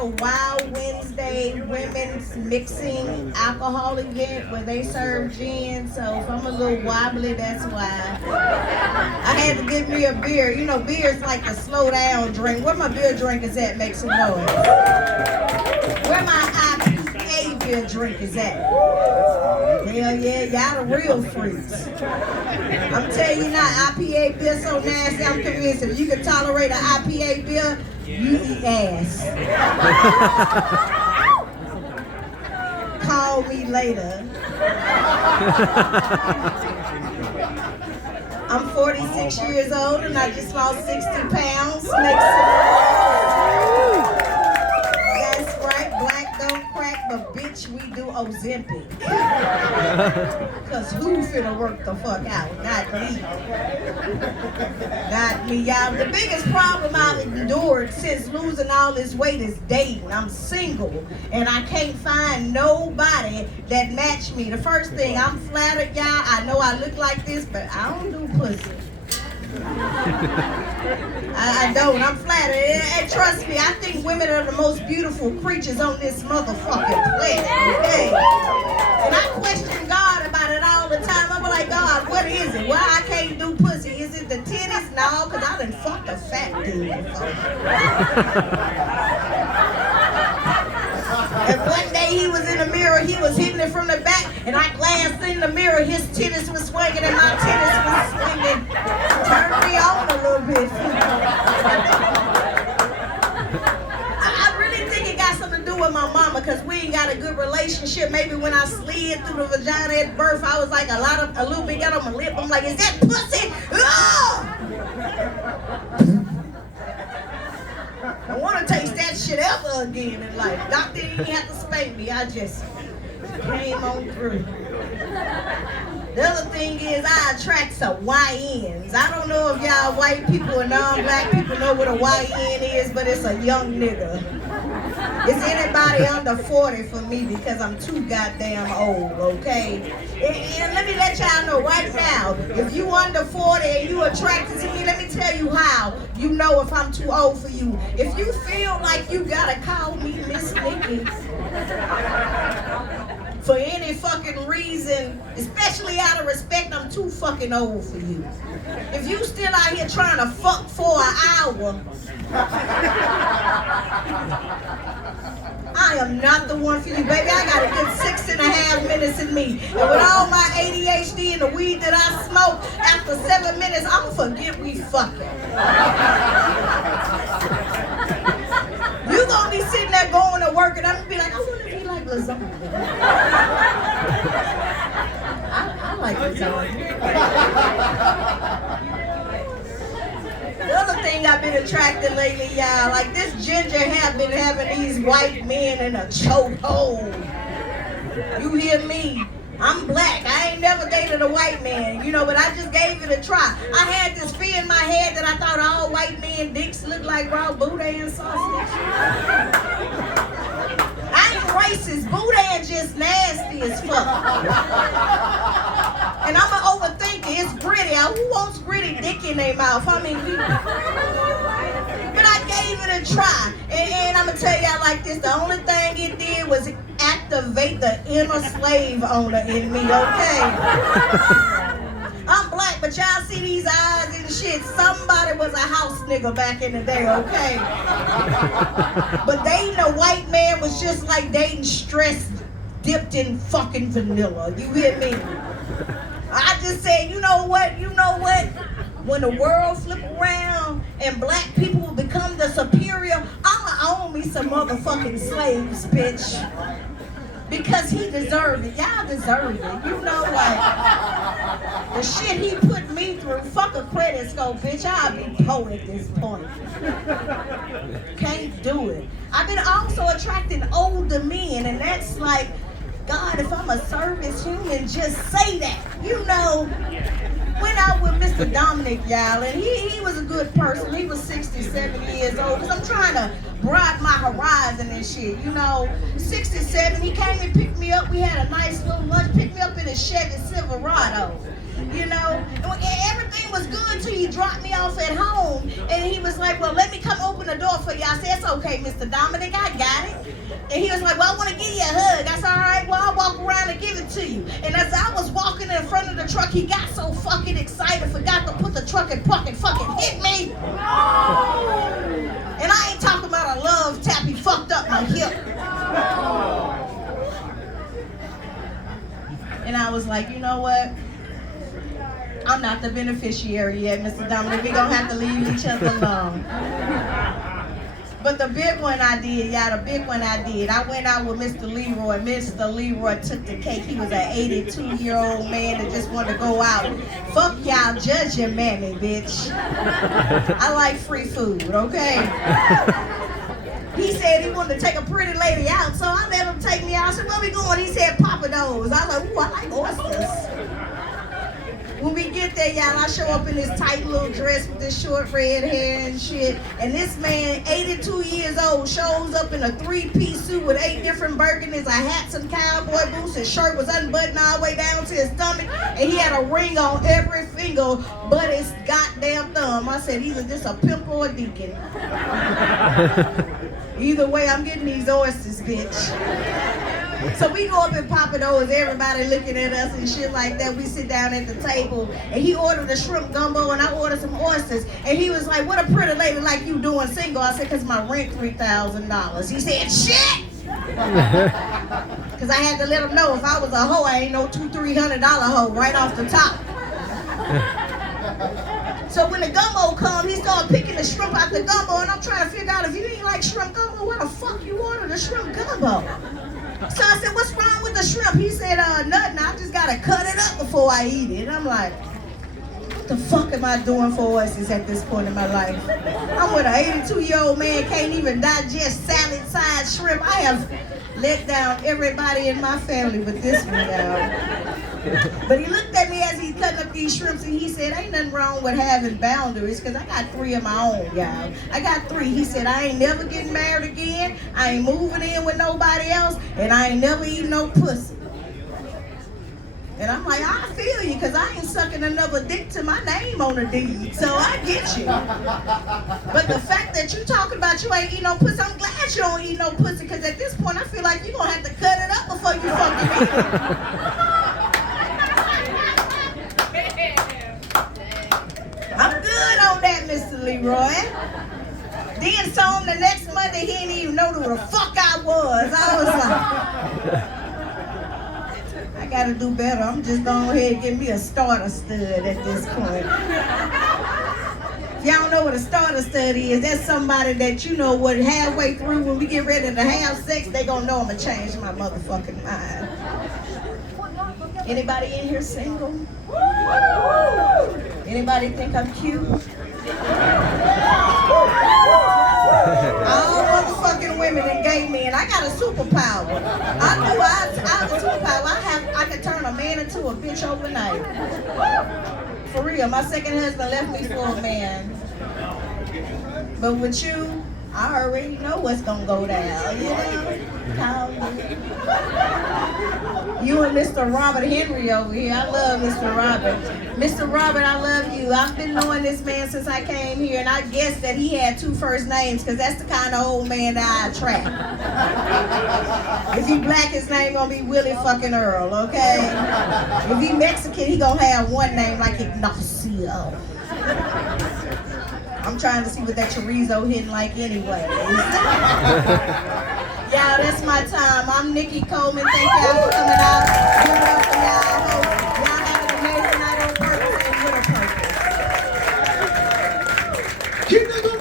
a Wild Wednesday women's mixing alcohol event where they serve gin. So if I'm a little wobbly, that's why. I had to get me a beer. You know, beer's like a slow down drink. Where my beer drinkers at? Make some noise. Where my IPA beer drinkers at? Hell yeah, y'all the real freaks. I'm telling you now, IPA beer so nasty, I'm convinced if you can tolerate an IPA beer, you eat ass. Call me later. I'm 46 years old and I just lost 60 pounds. Make some. That's right, black don't crack, but bitch, we do Ozempic. Cause who finna work the fuck out? Not me. Not me, y'all. The biggest problem I've endured since losing all this weight is dating. I'm single and I can't find nobody that match me. The first thing, I'm flattered, y'all. I know I look like this, but I don't do pussy. I don't. I'm flattered. And trust me, I think women are the most beautiful creatures on this motherfucking planet. Okay? And I question God about it all the time. I'm like, God, what is it? Why I can't do pussy? Is it the titties? No, because I done fucked a fat dude before. And one day he was in the mirror, he was hitting it from the back, and I glanced in the mirror, his titties was swinging and my titties was swinging. Turned me on a little bit. I really think it got something to do with my mama, because we ain't got a good relationship. Maybe when I slid through the vagina at birth, I was like a little bit got on my lip. I'm like, is that pussy? Oh! I want to taste that shit ever again in life. Doctor didn't even have to spank me. I just came on through. The other thing is I attract some YNs. I don't know if y'all white people or non-black people know what a YN is, but it's a young nigga. Is anybody under 40 for me because I'm too goddamn old, okay? And let me let y'all know right now, if you under 40 and you attracted to me, let me tell you how you know if I'm too old for you. If you feel like you gotta call me Miss Nikki for any fucking reason, especially out of respect, I'm too fucking old for you. If you still out here trying to fuck for an hour, I am not the one for you, baby. I got a good 6.5 minutes in me. And with all my ADHD and the weed that I smoke, after 7 minutes, I'ma forget we fucking. You gonna be sitting there going to work and I'm gonna be like, I wanna be like lasagna. I like lasagna. The other thing I've been attracted lately, y'all, like this ginger have been having these white men in a chokehold. You hear me? I'm black. I ain't never dated a white man, you know, but I just gave it a try. I had this fear in my head that I thought all white men dicks look like raw boudin sausage. I ain't racist. Boudin just nasty as fuck. And I'm an overthinker. It's gritty. Who wants gritty dick in their mouth? I mean, but I gave it a try. And I'm going to tell y'all like this. The only thing it did was activate the inner slave owner in me, okay? I'm black, but y'all see these eyes and shit. Somebody was a house nigga back in the day, okay? But dating a white man was just like dating stress dipped in fucking vanilla. You hear me? I just said, you know what? When the world flip around and black people will become the superior, I'ma own me some motherfucking slaves, bitch. Because he deserved it. Y'all deserve it. You know what? The shit he put me through, fuck a credit score, bitch. I'll be poor at this point. Can't do it. I've been also attracting older men, and that's like, God, if I'm a service human, just say that. You know, went out with Mr. Dominic, y'all, and he was a good person. He was 67 years old. Cause I'm trying to broaden my horizon and shit, you know. 67, he came and picked me up. We had a nice little lunch, picked me up in a Chevy Silverado. You know, and everything was good till he dropped me off at home, and he was like, well, let me come open the door for for you. I said, it's okay, Mr. Dominic, I got it. And he was like, well, I want to give you a hug. I said, all right, well, I'll walk around and give it to you. And as I was walking in front of the truck, he got so fucking excited, forgot to put the truck in park and fucking hit me. And I ain't talking about a love tap, he fucked up my hip. And I was like, you know what? I'm not the beneficiary yet, Mr. Dominic. We're going to have to leave each other alone. But the big one I did, y'all, the big one I did. I went out with Mr. Leroy. Mr. Leroy took the cake. He was an 82-year-old man that just wanted to go out. Fuck y'all judging mammy, bitch. I like free food, okay? He said he wanted to take a pretty lady out, so I let him take me out. I said, where we going? He said, Papa Do's. I was like, ooh, I like oysters. When we get there, y'all, I show up in this tight little dress with this short red hair and shit. And this man, 82 years old, shows up in a 3-piece suit with 8 different burgundies, a hat, some cowboy boots. His shirt was unbuttoned all the way down to his stomach. And he had a ring on every finger but his goddamn thumb. I said, either this a pimp or a deacon. Either way, I'm getting these oysters, bitch. So we go up in Papa Do's, everybody looking at us and shit like that. We sit down at the table, and he ordered a shrimp gumbo, and I ordered some oysters. And he was like, what a pretty lady like you doing single. I said, because my rent $3,000. He said, shit! Because I had to let him know if I was a hoe, I ain't no $200-300 hoe right off the top. So when the gumbo come, he started picking the shrimp out the gumbo, and I'm trying to figure out if you ain't like shrimp gumbo, why the fuck you ordered a shrimp gumbo? So I said, what's wrong with the shrimp? He said, nothing, I just gotta cut it up before I eat it. And I'm like, what the fuck am I doing for oysters at this point in my life? I'm with an 82-year-old man, can't even digest salad-sized shrimp. I have let down everybody in my family with this one, y'all. But he looked at me as he's cutting up these shrimps and he said, ain't nothing wrong with having boundaries because I got 3 of my own, y'all. I got 3. He said, I ain't never getting married again. I ain't moving in with nobody else. And I ain't never eating no pussy. And I'm like, I feel you because I ain't sucking another dick to my name on the deed. So I get you. But the fact that you talking about you ain't eating no pussy, I'm glad you don't eat no pussy because at this point I feel like you're going to have to cut it up before you fucking eat it. I'm good on that, Mr. Leroy. Then saw him the next Monday, he didn't even know who the fuck I was. I was like, I gotta do better. I'm just going ahead and give me a starter stud at this point. If y'all don't know what a starter stud is, that's somebody that you know what halfway through when we get ready to have sex, they gonna know I'm gonna change my motherfucking mind. Anybody in here single? Anybody think I'm cute? All motherfucking women that gave me, and I got a superpower. I knew I have a superpower. I can turn a man into a bitch overnight. For real, my second husband left me for a man. But with you, I already know what's gonna go down, you know? Call me. You and Mr. Robert Henry over here. I love Mr. Robert. Mr. Robert, I love you. I've been knowing this man since I came here, and I guess that he had 2 first names, because that's the kind of old man that I attract. If he black, his name gonna be Willie fucking Earl, okay? If he Mexican, he gonna have 1 name like Ignacio. I'm trying to see what that chorizo hitting like anyway. Y'all, that's my time. I'm Nikki Coleman. Thank y'all for coming out. Give it up for y'all. Hope y'all have an amazing night on purpose and with a purpose. Keep that going.